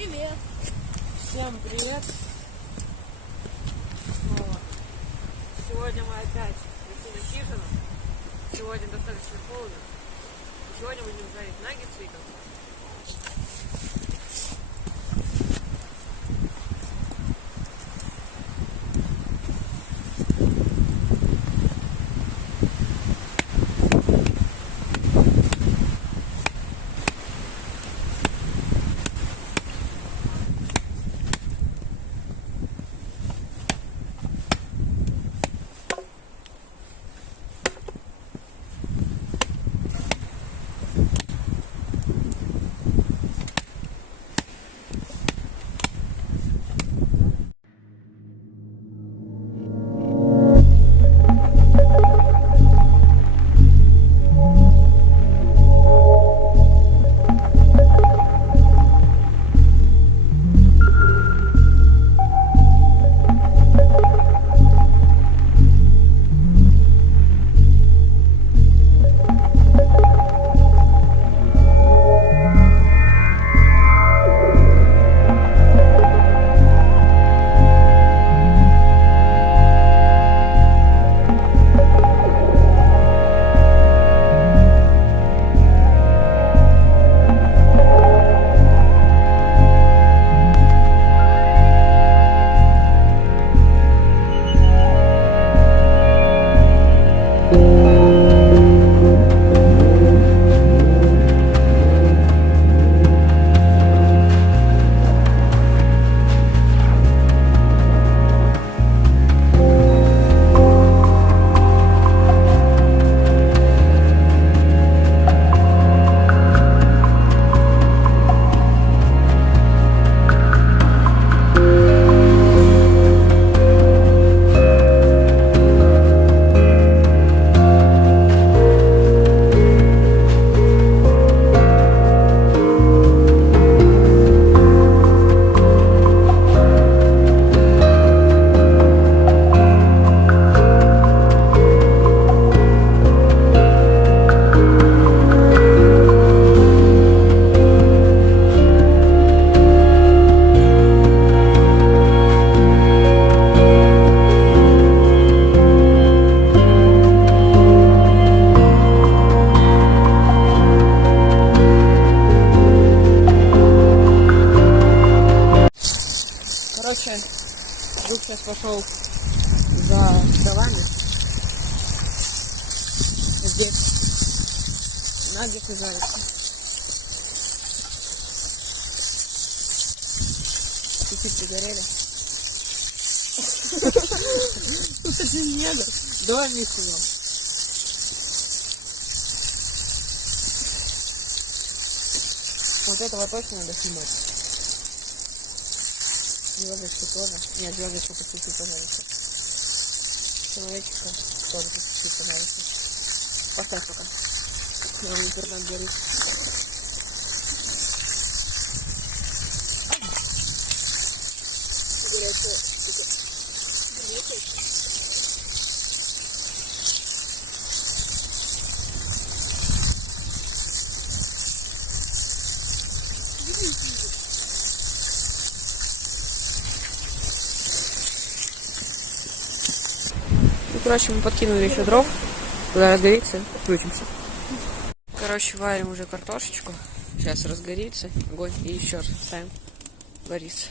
Привет! Всем привет! Снова. Сегодня мы опять пришли на хижину. Сегодня достаточно холодно. И сегодня мы будем жарить наггетсы и колбасу. Короче, друг сейчас пошел за дровами. Здесь наггетсы жарятся. Чуть-чуть пригорели. Это же негр. Давай вместе его. Вот этого точно надо снимать. Звездочку тоже. Нет, звездочку по чуть-чуть, пожалуйста. Человечка тоже по чуть-чуть, пожалуйста. Поставь пока. Я вам не передам горит. Короче, мы подкинули еще дров. Когда разгорится, включимся. Короче, варим уже картошечку. Сейчас разгорится огонь и еще раз ставим вариться.